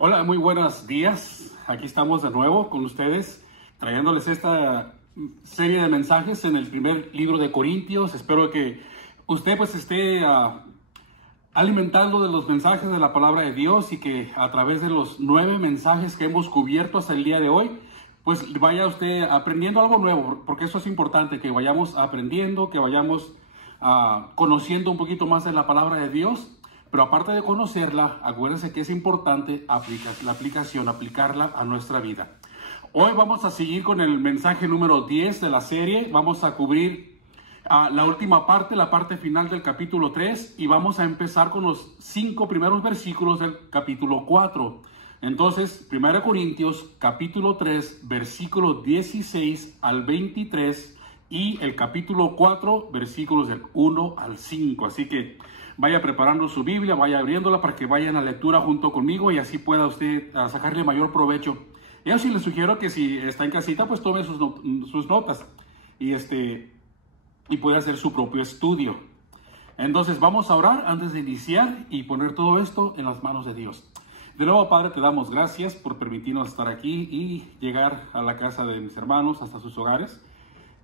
Hola, muy buenos días. Aquí estamos de nuevo con ustedes, trayéndoles esta serie de mensajes en el primer libro de Corintios. Espero que usted pues esté alimentando de los mensajes de la palabra de Dios y que a través de los 9 mensajes que hemos cubierto hasta el día de hoy, pues vaya usted aprendiendo algo nuevo, porque eso es importante, que vayamos aprendiendo, que vayamos conociendo un poquito más de la palabra de Dios. Pero aparte de conocerla, acuérdense que es importante aplicarla a nuestra vida. Hoy vamos a seguir con el mensaje número 10 de la serie. Vamos a cubrir la última parte, la parte final del capítulo 3, y vamos a empezar con los 5 primeros versículos del capítulo 4. Entonces, 1 Corintios, capítulo 3, versículos 16 al 23, y el capítulo 4, versículos del 1 al 5. Así que vaya preparando su Biblia, vaya abriéndola para que vaya en la lectura junto conmigo y así pueda usted sacarle mayor provecho. Yo sí le sugiero que si está en casita, pues tome sus notas y pueda hacer su propio estudio. Entonces vamos a orar antes de iniciar y poner todo esto en las manos de Dios. De nuevo, Padre, te damos gracias por permitirnos estar aquí y llegar a la casa de mis hermanos, hasta sus hogares.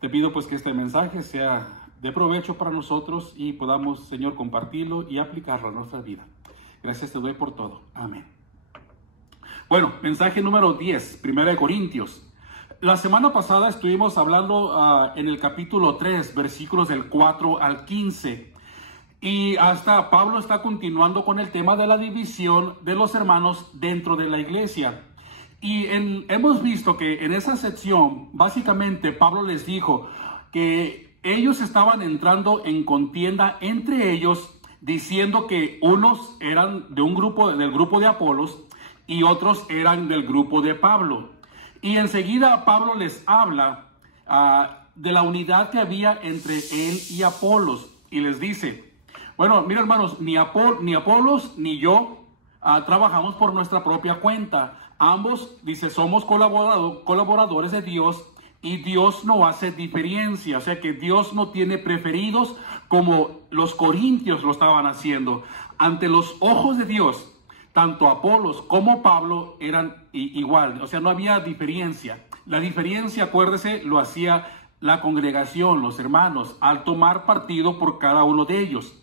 Te pido pues que este mensaje sea de provecho para nosotros y podamos, Señor, compartirlo y aplicarlo a nuestra vida. Gracias te doy por todo. Amén. Bueno, mensaje número 10, 1 Corintios. La semana pasada estuvimos hablando en el capítulo 3, versículos del 4 al 15. Y hasta Pablo está continuando con el tema de la división de los hermanos dentro de la iglesia. Y hemos visto que en esa sección, básicamente, Pablo les dijo que ellos estaban entrando en contienda entre ellos, diciendo que unos eran del grupo de Apolos y otros eran del grupo de Pablo. Y enseguida Pablo les habla de la unidad que había entre él y Apolos. Y les dice, bueno, mira hermanos, ni Apolos ni yo trabajamos por nuestra propia cuenta. Ambos, dice, somos colaboradores de Dios. Y Dios no hace diferencia, o sea que Dios no tiene preferidos como los corintios lo estaban haciendo. Ante los ojos de Dios, tanto Apolos como Pablo eran igual, o sea, no había diferencia. La diferencia, acuérdese, lo hacía la congregación, los hermanos, al tomar partido por cada uno de ellos.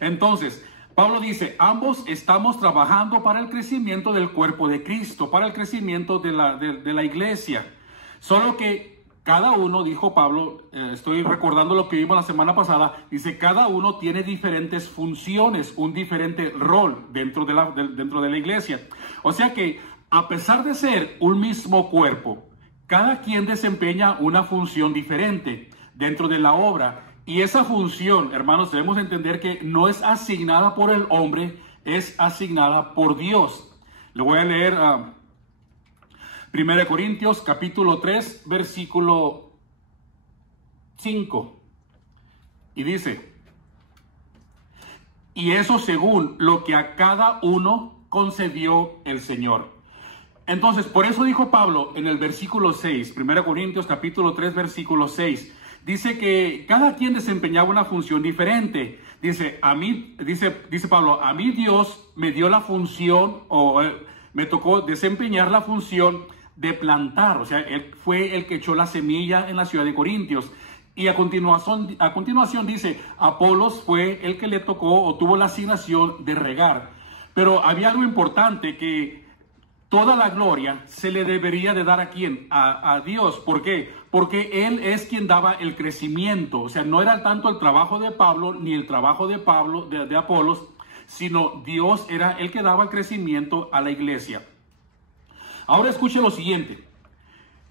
Entonces, Pablo dice, ambos estamos trabajando para el crecimiento del cuerpo de Cristo, para el crecimiento de la iglesia. Solo que cada uno, dijo Pablo, estoy recordando lo que vimos la semana pasada, dice, cada uno tiene diferentes funciones, un diferente rol dentro de la iglesia. O sea que, a pesar de ser un mismo cuerpo, cada quien desempeña una función diferente dentro de la obra. Y esa función, hermanos, debemos entender que no es asignada por el hombre, es asignada por Dios. Le voy a leer 1 Corintios capítulo 3, versículo 5. Y dice, y eso según lo que a cada uno concedió el Señor. Entonces, por eso dijo Pablo en el versículo 6, 1 Corintios capítulo 3, versículo 6, dice que cada quien desempeñaba una función diferente. Dice Pablo, a mí Dios me dio la función, me tocó desempeñar la función de plantar, o sea, él fue el que echó la semilla en la ciudad de Corintios. Y a continuación dice, Apolos fue el que le tocó o tuvo la asignación de regar. Pero había algo importante, que toda la gloria se le debería de dar ¿a quién? A Dios. ¿Por qué? Porque Él es quien daba el crecimiento. O sea, no era tanto el trabajo de Pablo ni el trabajo de Apolos, sino Dios era el que daba el crecimiento a la iglesia. Ahora escuche lo siguiente.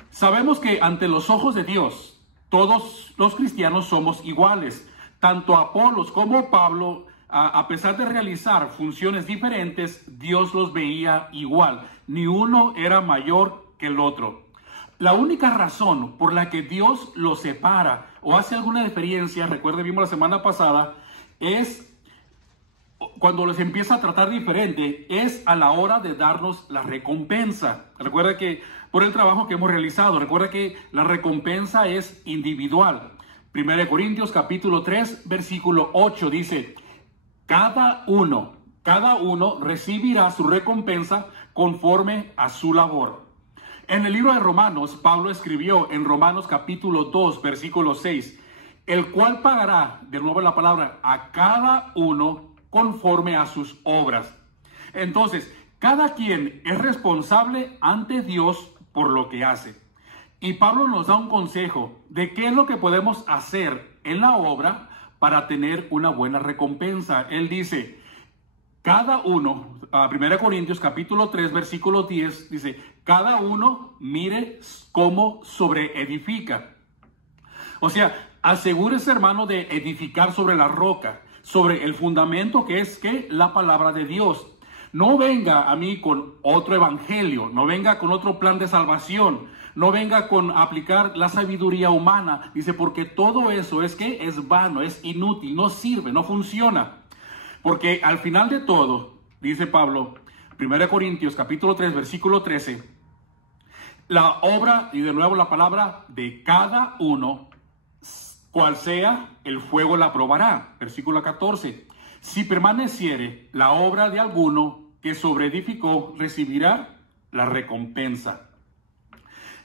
Sabemos que ante los ojos de Dios, todos los cristianos somos iguales. Tanto Apolos como Pablo, a pesar de realizar funciones diferentes, Dios los veía igual. Ni uno era mayor que el otro. La única razón por la que Dios los separa o hace alguna diferencia, recuerde, vimos la semana pasada, es cuando les empieza a tratar diferente, es a la hora de darnos la recompensa. Recuerda que por el trabajo que hemos realizado, recuerda que la recompensa es individual. 1 Corintios capítulo 3, versículo 8 dice, cada uno cada uno recibirá su recompensa conforme a su labor. En el libro de Romanos, Pablo escribió en Romanos capítulo 2, versículo 6, el cual pagará, de nuevo la palabra, a cada uno conforme a sus obras. Entonces, cada quien es responsable ante Dios por lo que hace. Y Pablo nos da un consejo de qué es lo que podemos hacer en la obra para tener una buena recompensa. Él dice, cada uno, 1 Corintios capítulo 3, versículo 10, dice, cada uno mire cómo sobreedifica. O sea, asegúrese, hermano, de edificar sobre la roca, sobre el fundamento que es que la palabra de Dios. No venga a mí con otro evangelio, no venga con otro plan de salvación, no venga con aplicar la sabiduría humana. Dice, porque todo eso es que es vano, es inútil, no sirve, no funciona. Porque al final de todo, dice Pablo, 1 Corintios capítulo 3, versículo 13, la obra, y de nuevo la palabra, de cada uno, cual sea, el fuego la probará. Versículo 14. Si permaneciere la obra de alguno que sobreedificó, recibirá la recompensa.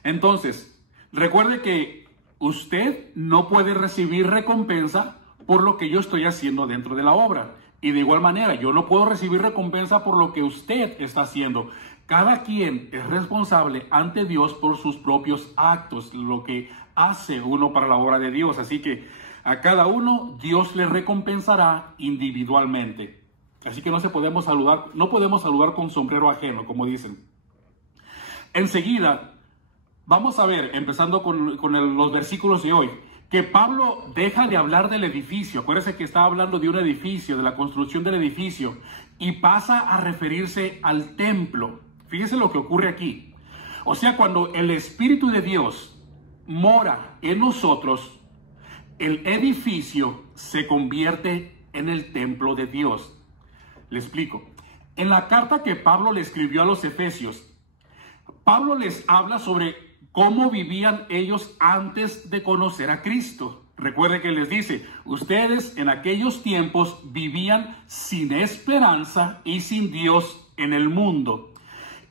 Entonces, recuerde que usted no puede recibir recompensa por lo que yo estoy haciendo dentro de la obra. Y de igual manera, yo no puedo recibir recompensa por lo que usted está haciendo. Cada quien es responsable ante Dios por sus propios actos, lo que hace uno para la obra de Dios. Así que a cada uno Dios le recompensará individualmente. Así que no podemos saludar con sombrero ajeno, como dicen. Enseguida, vamos a ver, empezando con los versículos de hoy, que Pablo deja de hablar del edificio. Acuérdense que estaba hablando de un edificio, de la construcción del edificio, y pasa a referirse al templo. Fíjese lo que ocurre aquí. O sea, cuando el Espíritu de Dios mora en nosotros, el edificio se convierte en el templo de Dios. Le explico. En la carta que Pablo le escribió a los Efesios, Pablo les habla sobre cómo vivían ellos antes de conocer a Cristo. Recuerde que les dice, ustedes en aquellos tiempos vivían sin esperanza y sin Dios en el mundo.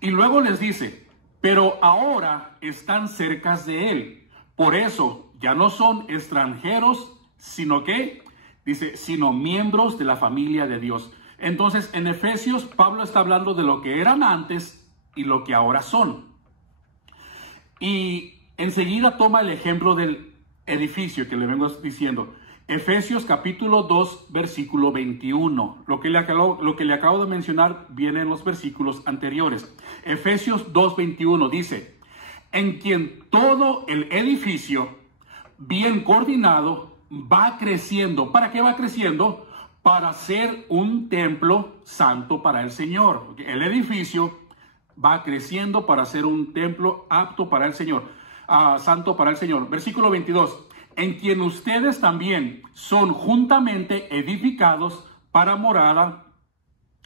Y luego les dice, pero ahora están cerca de Él. Por eso ya no son extranjeros, sino que, dice, sino miembros de la familia de Dios. Entonces, en Efesios, Pablo está hablando de lo que eran antes y lo que ahora son. Y enseguida toma el ejemplo del edificio que le vengo diciendo. Efesios capítulo 2, versículo 21. Lo que le acabo de mencionar viene en los versículos anteriores. Efesios 2, 21 dice, en quien todo el edificio, bien coordinado, va creciendo. ¿Para qué va creciendo? Para ser un templo santo para el Señor. El edificio va creciendo para ser un templo apto para el Señor, santo para el Señor. Versículo 22. En quien ustedes también son juntamente edificados para morada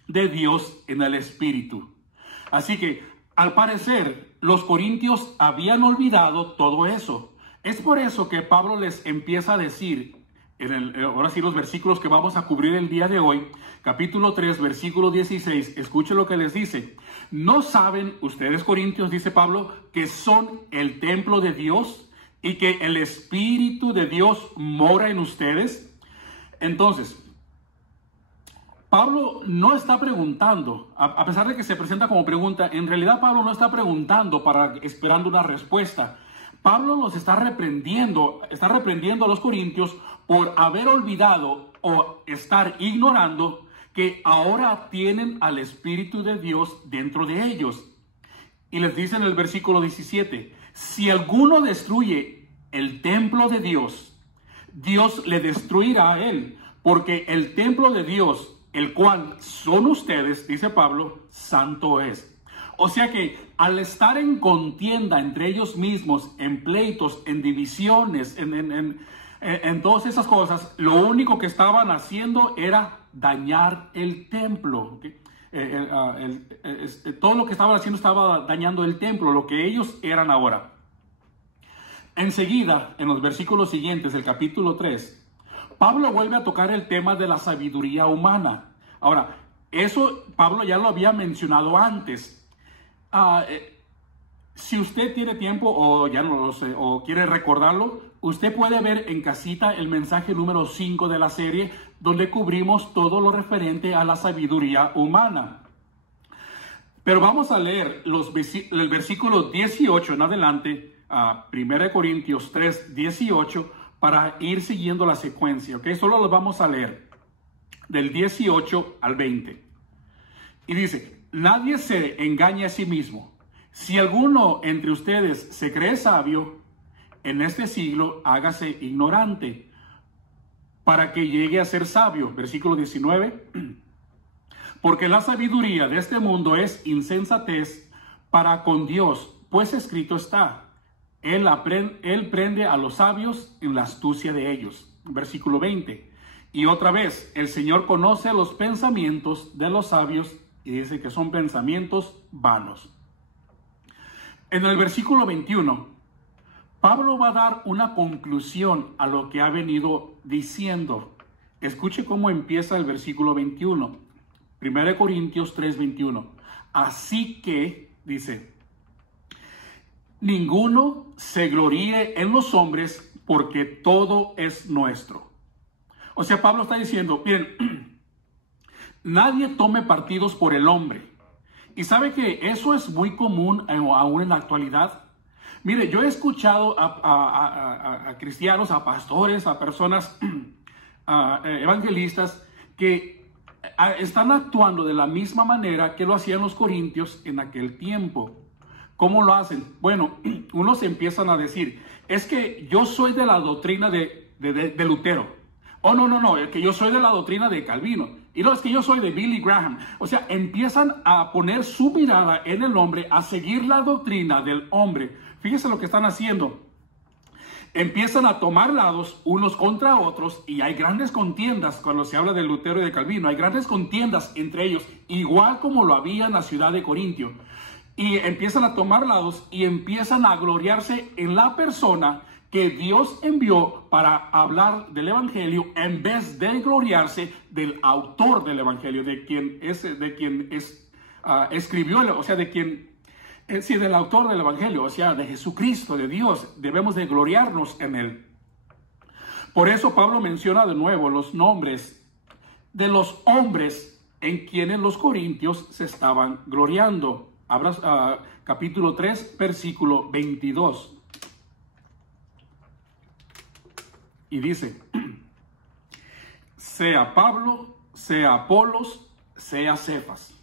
de Dios en el Espíritu. Así que, al parecer, los corintios habían olvidado todo eso. Es por eso que Pablo les empieza a decir, ahora sí los versículos que vamos a cubrir el día de hoy, capítulo 3, versículo 16, escuche lo que les dice. ¿No saben ustedes, corintios, dice Pablo, que son el templo de Dios y que el Espíritu de Dios mora en ustedes? Entonces, Pablo no está preguntando, a pesar de que se presenta como pregunta, en realidad Pablo no está preguntando esperando una respuesta. Pablo los está reprendiendo a los corintios por haber olvidado o estar ignorando que ahora tienen al Espíritu de Dios dentro de ellos. Y les dice en el versículo 17, si alguno destruye el templo de Dios, Dios le destruirá a él, porque el templo de Dios, el cual son ustedes, dice Pablo, santo es. O sea que al estar en contienda entre ellos mismos, en pleitos, en divisiones, en todas esas cosas, lo único que estaban haciendo era dañar el templo. Todo lo que estaban haciendo estaba dañando el templo, lo que ellos eran ahora. Enseguida, en los versículos siguientes del capítulo 3, Pablo vuelve a tocar el tema de la sabiduría humana. Ahora, eso Pablo ya lo había mencionado antes. Si usted tiene tiempo o ya no lo sé, o quiere recordarlo, usted puede ver en casita el mensaje número 5 de la serie, donde cubrimos todo lo referente a la sabiduría humana. Pero vamos a leer el versículo 18 en adelante, 1 Corintios 3, 18, para ir siguiendo la secuencia, ¿ok? Solo lo vamos a leer del 18 al 20. Y dice, nadie se engañe a sí mismo. Si alguno entre ustedes se cree sabio, en este siglo hágase ignorante, para que llegue a ser sabio. Versículo 19. Porque la sabiduría de este mundo es insensatez para con Dios, pues escrito está, Él prende a los sabios en la astucia de ellos. Versículo 20. Y otra vez, el Señor conoce los pensamientos de los sabios y dice que son pensamientos vanos. En el versículo 21, Pablo va a dar una conclusión a lo que ha venido diciendo. Escuche cómo empieza el versículo 21. 1 Corintios 3:21. Así que, dice, ninguno se gloríe en los hombres, porque todo es nuestro. O sea, Pablo está diciendo, miren, nadie tome partidos por el hombre. Y sabe que eso es muy común aún en la actualidad. Mire, yo he escuchado a cristianos, a pastores, a personas evangelistas que están actuando de la misma manera que lo hacían los corintios en aquel tiempo. ¿Cómo lo hacen? Bueno, unos empiezan a decir, es que yo soy de la doctrina de Lutero. Oh, no, es que yo soy de la doctrina de Calvino. Y no, es que yo soy de Billy Graham. O sea, empiezan a poner su mirada en el hombre, a seguir la doctrina del hombre. Fíjese lo que están haciendo. Empiezan a tomar lados unos contra otros y hay grandes contiendas cuando se habla de Lutero y de Calvino. Hay grandes contiendas entre ellos, igual como lo había en la ciudad de Corintio. Y empiezan a tomar lados y empiezan a gloriarse en la persona que Dios envió para hablar del evangelio, en vez de gloriarse del autor del evangelio, de quien escribió, o sea, del autor del evangelio, o sea, de Jesucristo, de Dios. Debemos de gloriarnos en él. Por eso Pablo menciona de nuevo los nombres de los hombres en quienes los corintios se estaban gloriando. Abra capítulo 3, versículo 22. Y dice, sea Pablo, sea Apolos, sea Cefas.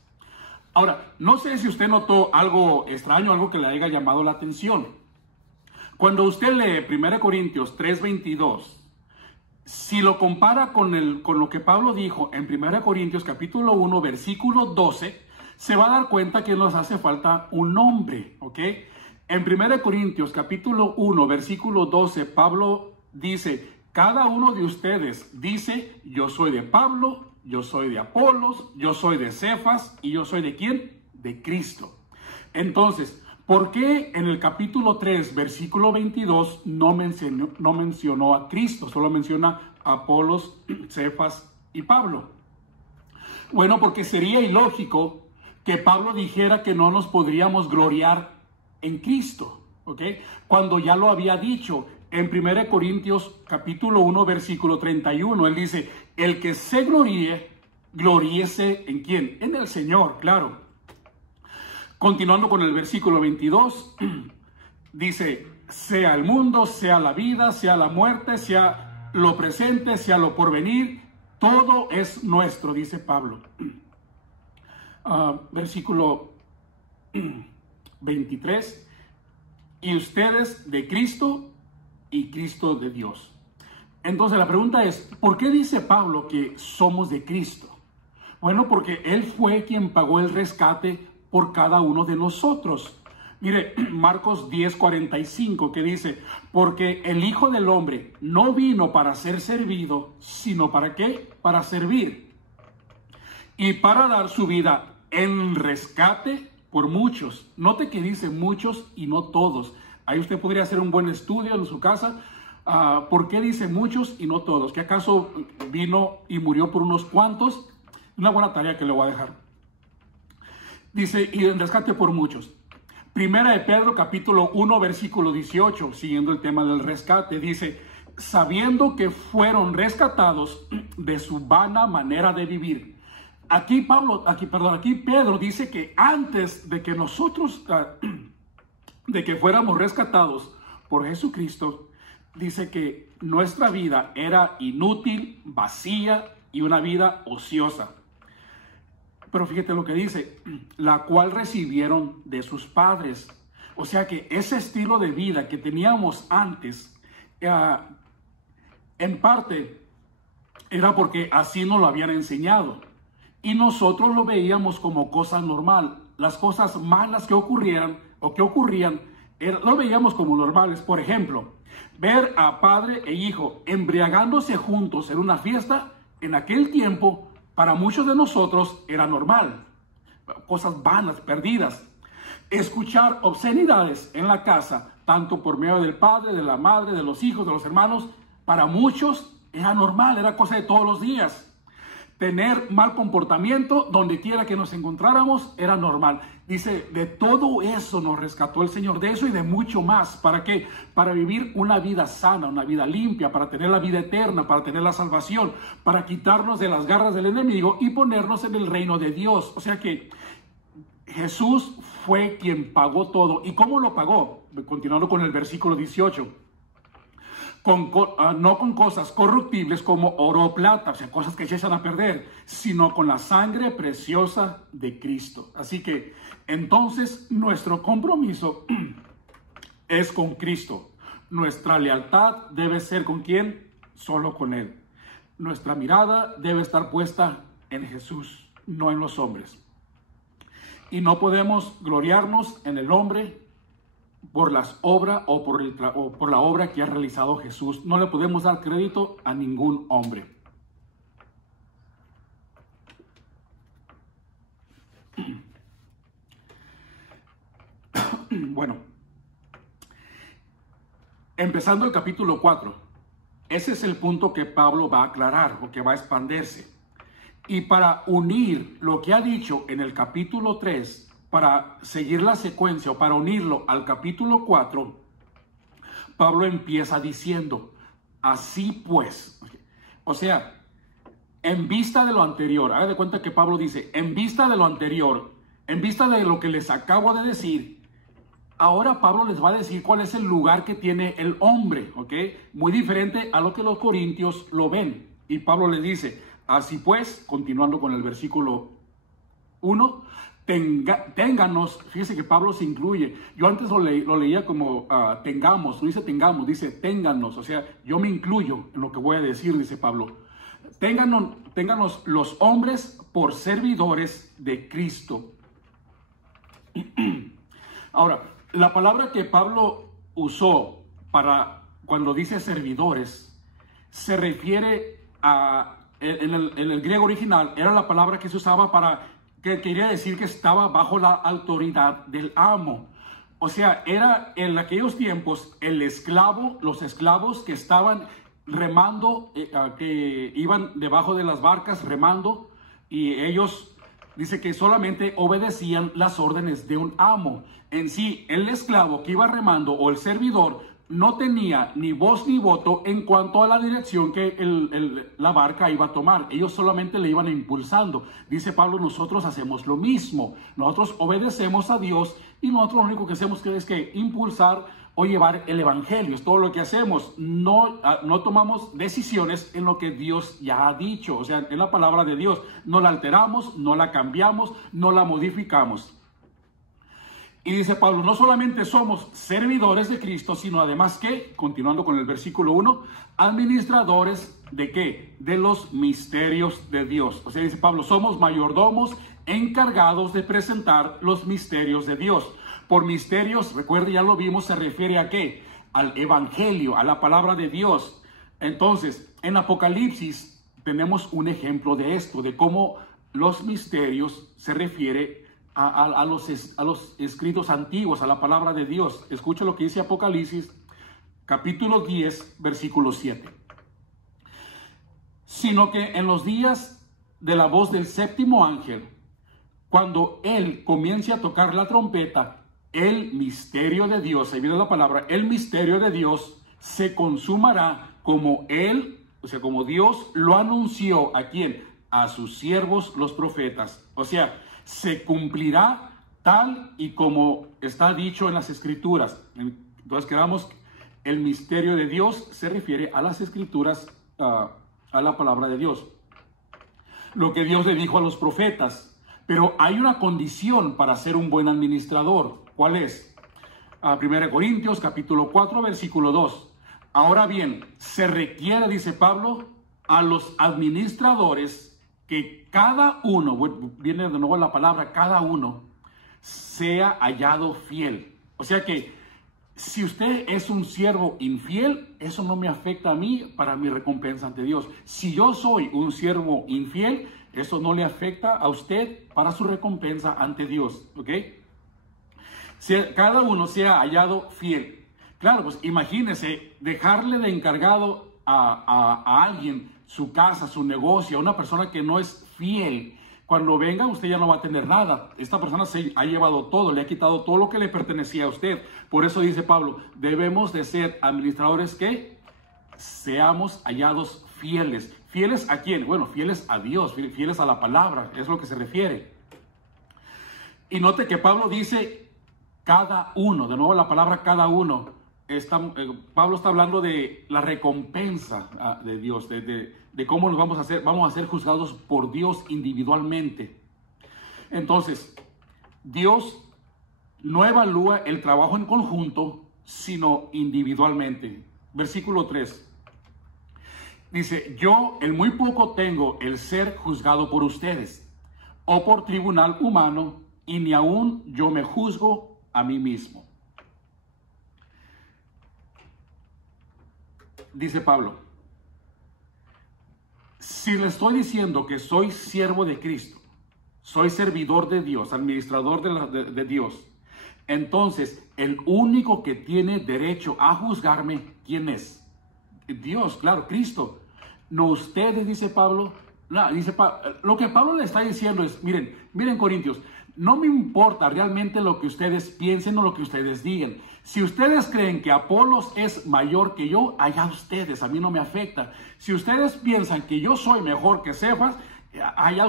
Ahora, no sé si usted notó algo extraño, algo que le haya llamado la atención. Cuando usted lee 1 Corintios 3:22, si lo compara con lo que Pablo dijo en 1 Corintios capítulo 1, versículo 12, se va a dar cuenta que nos hace falta un nombre, ¿ok? En 1 Corintios capítulo 1, versículo 12, Pablo dice, cada uno de ustedes dice, yo soy de Pablo, yo soy de Apolos, yo soy de Cefas y yo soy de ¿quién? De Cristo. Entonces, ¿por qué en el capítulo 3, versículo 22 no mencionó a Cristo? Solo menciona a Apolos, Cefas y Pablo. Bueno, porque sería ilógico que Pablo dijera que no nos podríamos gloriar en Cristo, ¿ok? Cuando ya lo había dicho en 1 Corintios capítulo 1, versículo 31, él dice, el que se gloríe, gloríese ¿en quién? En el Señor, claro. Continuando con el versículo 22, dice, sea el mundo, sea la vida, sea la muerte, sea lo presente, sea lo porvenir, todo es nuestro, dice Pablo. Versículo 23, y ustedes de Cristo y Cristo de Dios. Entonces la pregunta es, ¿por qué dice Pablo que somos de Cristo? Bueno, porque Él fue quien pagó el rescate por cada uno de nosotros. Mire, Marcos 10:45 que dice, porque el Hijo del Hombre no vino para ser servido, sino ¿para qué? Para servir. Y para dar su vida en rescate por muchos. Note que dice muchos y no todos. Ahí usted podría hacer un buen estudio en su casa. ¿Por qué dice muchos y no todos? ¿Que acaso vino y murió por unos cuantos? Una buena tarea que le voy a dejar. Dice, y en rescate por muchos. Primera de Pedro, capítulo 1, versículo 18, siguiendo el tema del rescate, dice, sabiendo que fueron rescatados de su vana manera de vivir. Aquí Pedro dice que antes de que nosotros, de que fuéramos rescatados por Jesucristo, dice que nuestra vida era inútil, vacía y una vida ociosa. Pero fíjate lo que dice, la cual recibieron de sus padres. O sea que ese estilo de vida que teníamos antes, en parte era porque así nos lo habían enseñado. Y nosotros lo veíamos como cosa normal. Las cosas malas que ocurrían, lo veíamos como normales. Por ejemplo, ver a padre e hijo embriagándose juntos en una fiesta, en aquel tiempo, para muchos de nosotros era normal. Cosas vanas, perdidas. Escuchar obscenidades en la casa, tanto por medio del padre, de la madre, de los hijos, de los hermanos, para muchos era normal, era cosa de todos los días. Tener mal comportamiento donde quiera que nos encontráramos era normal. Dice, de todo eso nos rescató el Señor, de eso y de mucho más. ¿Para qué? Para vivir una vida sana, una vida limpia, para tener la vida eterna, para tener la salvación, para quitarnos de las garras del enemigo y ponernos en el reino de Dios. O sea que Jesús fue quien pagó todo. ¿Y cómo lo pagó? Continuando con el versículo 18. No con cosas corruptibles como oro o plata, o sea, cosas que se echan a perder, sino con la sangre preciosa de Cristo. Así que, entonces, nuestro compromiso es con Cristo. Nuestra lealtad debe ser ¿con quién? Solo con Él. Nuestra mirada debe estar puesta en Jesús, no en los hombres. Y no podemos gloriarnos en el hombre por las obras o por la obra que ha realizado Jesús. No le podemos dar crédito a ningún hombre. Bueno, empezando el capítulo 4, ese es el punto que Pablo va a aclarar o que va a expandirse. Y para unir lo que ha dicho en el capítulo 3, para seguir la secuencia o para unirlo al capítulo 4, Pablo empieza diciendo, así pues, o sea, en vista de lo anterior, haga de cuenta que Pablo dice, en vista de lo anterior, en vista de lo que les acabo de decir, ahora Pablo les va a decir cuál es el lugar que tiene el hombre, ¿ok? Muy diferente a lo que los corintios lo ven. Y Pablo les dice, así pues, continuando con el versículo 1, ténganos, fíjese que Pablo se incluye. Yo antes lo leía como tengamos, no dice tengamos, dice ténganos. O sea, yo me incluyo en lo que voy a decir, dice Pablo. Ténganos los hombres por servidores de Cristo. Ahora, la palabra que Pablo usó para cuando dice servidores se refiere en el griego original, era la palabra que se usaba que quería decir que estaba bajo la autoridad del amo. O sea, era en aquellos tiempos los esclavos que estaban remando, que iban debajo de las barcas remando, y ellos, dice que solamente obedecían las órdenes de un amo. En sí, el esclavo que iba remando o el servidor no tenía ni voz ni voto en cuanto a la dirección que la barca iba a tomar. Ellos solamente le iban impulsando. Dice Pablo, nosotros hacemos lo mismo. Nosotros obedecemos a Dios y nosotros lo único que hacemos es que impulsar o llevar el evangelio. Es todo lo que hacemos. No tomamos decisiones en lo que Dios ya ha dicho. O sea, en la palabra de Dios. No la alteramos, no la cambiamos, no la modificamos. Y dice Pablo, no solamente somos servidores de Cristo, sino además que, continuando con el versículo 1, administradores ¿de qué? De los misterios de Dios. O sea, dice Pablo, somos mayordomos encargados de presentar los misterios de Dios. Por misterios, recuerde, ya lo vimos, se refiere a ¿qué? Al evangelio, a la palabra de Dios. Entonces, en Apocalipsis tenemos un ejemplo de esto, de cómo los misterios se refiere a los escritos antiguos, a la palabra de Dios. Escucha lo que dice Apocalipsis, capítulo 10, versículo 7. Sino que en los días de la voz del séptimo ángel, cuando él comience a tocar la trompeta, el misterio de Dios, ahí viene la palabra, el misterio de Dios se consumará como él, o sea, como Dios lo anunció. ¿A quién? A sus siervos los profetas. O sea, se cumplirá tal y como está dicho en las Escrituras. Entonces quedamos, el misterio de Dios se refiere a las Escrituras, a la palabra de Dios. Lo que Dios le dijo a los profetas. Pero hay una condición para ser un buen administrador. ¿Cuál es? 1 Corintios capítulo 4, versículo 2. Ahora bien, se requiere, dice Pablo, a los administradores que cada uno, viene de nuevo la palabra cada uno, sea hallado fiel. O sea que si usted es un siervo infiel, eso no me afecta a mí para mi recompensa ante Dios. Si yo soy un siervo infiel, eso no le afecta a usted para su recompensa ante Dios, ¿ok? Si cada uno sea hallado fiel. Claro, pues imagínese dejarle de encargado a alguien su casa, su negocio, a una persona que no es fiel. Cuando venga, usted ya no va a tener nada. Esta persona se ha llevado todo, le ha quitado todo lo que le pertenecía a usted. Por eso dice Pablo, debemos de ser administradores que seamos hallados fieles. ¿Fieles a quién? Bueno, fieles a Dios, fieles a la palabra, es lo que se refiere. Y note que Pablo dice cada uno, de nuevo la palabra cada uno. Pablo está hablando de la recompensa de Dios, de cómo nos vamos a ser juzgados por Dios individualmente. Entonces, Dios no evalúa el trabajo en conjunto, sino individualmente. Versículo 3. Dice, yo en muy poco tengo el ser juzgado por ustedes, o por tribunal humano, y ni aún yo me juzgo a mí mismo. Dice Pablo, si le estoy diciendo que soy siervo de Cristo, soy servidor de Dios, administrador de Dios, entonces el único que tiene derecho a juzgarme, ¿quién es? Dios, claro, Cristo. No ustedes, dice Pablo. No, lo que Pablo le está diciendo es, miren Corintios, no me importa realmente lo que ustedes piensen o lo que ustedes digan. Si ustedes creen que Apolos es mayor que yo, allá ustedes, a mí no me afecta. Si ustedes piensan que yo soy mejor que Cefas, allá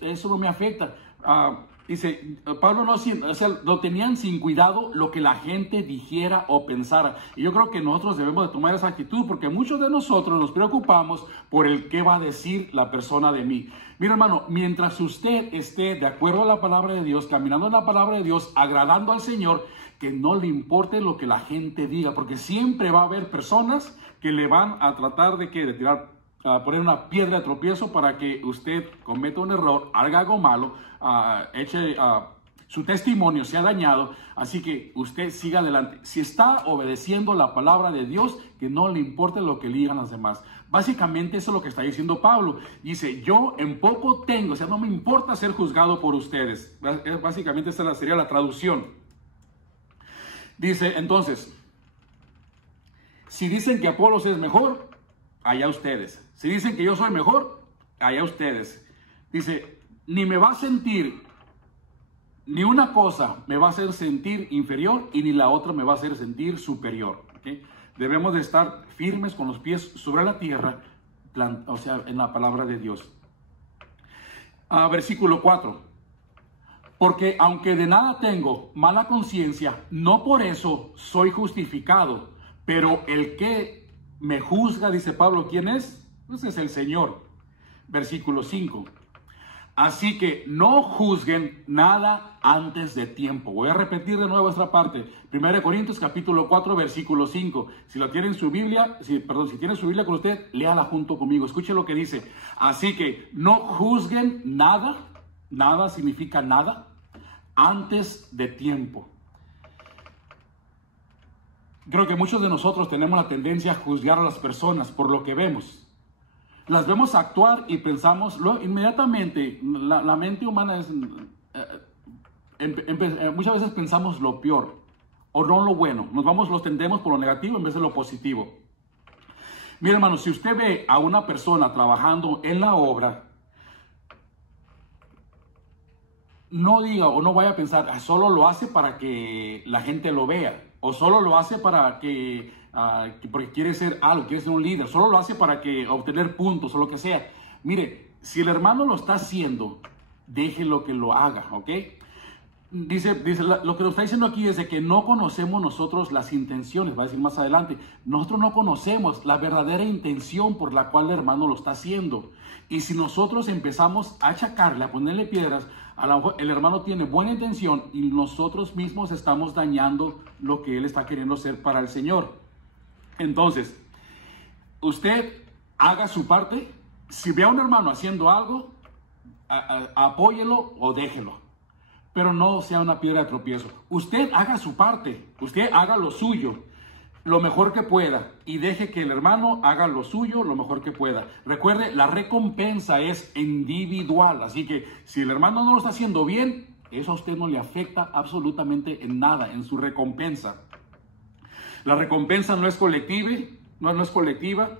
eso no me afecta. Dice, Pablo lo tenían sin cuidado lo que la gente dijera o pensara. Y yo creo que nosotros debemos de tomar esa actitud porque muchos de nosotros nos preocupamos por el qué va a decir la persona de mí. Mira, hermano, mientras usted esté de acuerdo a la palabra de Dios, caminando en la palabra de Dios, agradando al Señor, que no le importe lo que la gente diga, porque siempre va a haber personas que le van a tratar de tirar, poner una piedra de tropiezo para que usted cometa un error, haga algo malo, su testimonio sea dañado. Así que usted siga adelante. Si está obedeciendo la palabra de Dios, que no le importe lo que le digan los demás. Básicamente eso es lo que está diciendo Pablo. Dice, yo en poco tengo, o sea, no me importa ser juzgado por ustedes. Básicamente esta sería la traducción. Dice, entonces, si dicen que Apolos es mejor, allá ustedes. Si dicen que yo soy mejor, allá ustedes. Dice, ni me va a sentir, ni una cosa me va a hacer sentir inferior y ni la otra me va a hacer sentir superior. ¿Okay? Debemos de estar firmes con los pies sobre la tierra, o sea, en la palabra de Dios. Versículo 4. Porque aunque de nada tengo mala conciencia, no por eso soy justificado. Pero el que me juzga, dice Pablo, ¿quién es? Pues es el Señor. Versículo 5. Así que no juzguen nada antes de tiempo. Voy a repetir de nuevo esta parte. 1 Corintios capítulo 4, versículo 5. Si lo tienen en su Biblia, si tienen su Biblia con usted, léala junto conmigo. Escuche lo que dice. Así que no juzguen nada. Nada significa nada. Antes de tiempo. Creo que muchos de nosotros tenemos la tendencia a juzgar a las personas por lo que vemos. Las vemos actuar y pensamos inmediatamente. La mente humana es muchas veces pensamos lo peor o no lo bueno. Los tendemos por lo negativo en vez de lo positivo. Mira, hermano, si usted ve a una persona trabajando en la obra, no diga o no vaya a pensar, solo lo hace para que la gente lo vea, o solo lo hace para porque quiere ser algo, quiere ser un líder, solo lo hace para obtener puntos o lo que sea. Mire, si el hermano lo está haciendo, déjelo que lo haga, ¿ok? Dice lo que nos está diciendo aquí es de que no conocemos nosotros las intenciones, va a decir más adelante. Nosotros no conocemos la verdadera intención por la cual el hermano lo está haciendo. Y si nosotros empezamos a achacarle, a ponerle piedras, a lo mejor el hermano tiene buena intención y nosotros mismos estamos dañando lo que él está queriendo hacer para el Señor. Entonces, usted haga su parte. Si ve a un hermano haciendo algo, apóyelo o déjelo. Pero no sea una piedra de tropiezo. Usted haga su parte, usted haga lo suyo, lo mejor que pueda, y deje que el hermano haga lo suyo lo mejor que pueda. Recuerde, la recompensa es individual, así que si el hermano no lo está haciendo bien, eso a usted no le afecta absolutamente en nada, en su recompensa. La recompensa no es colectiva, no es colectiva,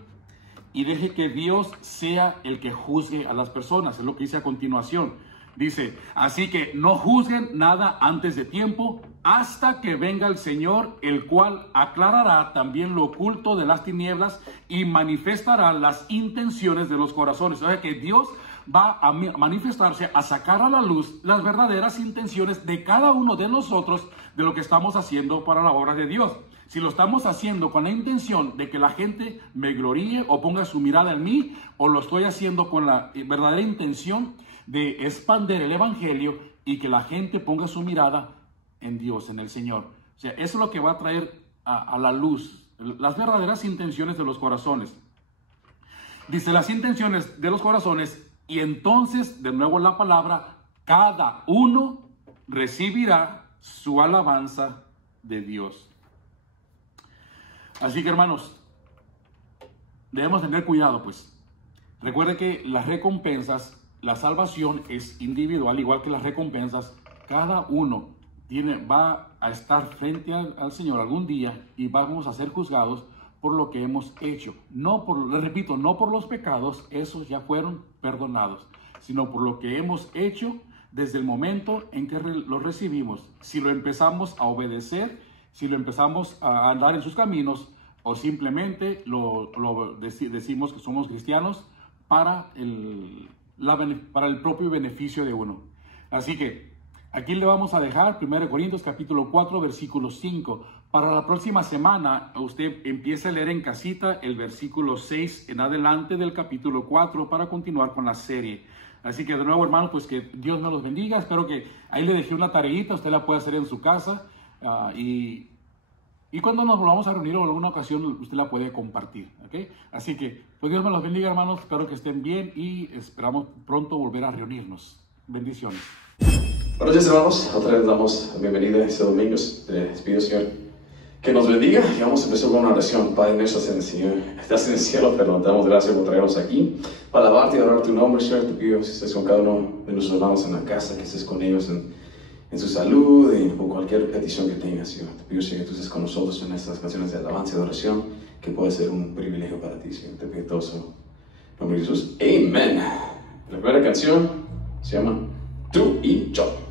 y deje que Dios sea el que juzgue a las personas, es lo que dice a continuación. Dice, así que no juzguen nada antes de tiempo, hasta que venga el Señor, el cual aclarará también lo oculto de las tinieblas y manifestará las intenciones de los corazones. O sea que Dios va a manifestarse, a sacar a la luz las verdaderas intenciones de cada uno de nosotros de lo que estamos haciendo para la obra de Dios. Si lo estamos haciendo con la intención de que la gente me gloríe o ponga su mirada en mí, o lo estoy haciendo con la verdadera intención de expandir el evangelio y que la gente ponga su mirada en Dios, en el Señor. O sea, eso es lo que va a traer a la luz las verdaderas intenciones de los corazones. Dice las intenciones de los corazones, y entonces, de nuevo la palabra, cada uno recibirá su alabanza de Dios. Así que, hermanos, debemos tener cuidado, pues. Recuerde que las recompensas, la salvación es individual, igual que las recompensas. Cada uno va a estar frente al Señor algún día y vamos a ser juzgados por lo que hemos hecho. Les repito, no por los pecados, esos ya fueron perdonados, sino por lo que hemos hecho desde el momento en que lo recibimos. Si lo empezamos a obedecer, si lo empezamos a andar en sus caminos, o simplemente decimos que somos cristianos para el propio beneficio de uno. Así que aquí le vamos a dejar 1 Corintios capítulo 4, versículo 5. Para la próxima semana, usted empiece a leer en casita el versículo 6 en adelante del capítulo 4 para continuar con la serie. Así que de nuevo, hermanos, pues que Dios me los bendiga. Espero que ahí le dejé una tareita, usted la puede hacer en su casa y cuando nos volvamos a reunir o en alguna ocasión, usted la puede compartir, ¿ok? Así que, pues Dios me los bendiga, hermanos. Espero que estén bien y esperamos pronto volver a reunirnos. Bendiciones. Buenos días, hermanos. Otra vez damos la bienvenida a este domingo. Les pido, Señor, que nos bendiga y vamos a empezar con una oración. Padre nuestro, estás en el cielo, pero te damos gracias por traernos aquí para alabarte y adorar tu nombre, Señor. Te pido que estés con cada uno de nuestros hermanos en la casa, que estés con ellos en su salud y por cualquier petición que tengas, Señor. Te pido, Señor, que tú estés con nosotros en estas canciones de alabanza y adoración, que puede ser un privilegio para ti, Señor. Te pido todo eso. En nombre de Jesús. Amén. La primera canción se llama Tú y Yo.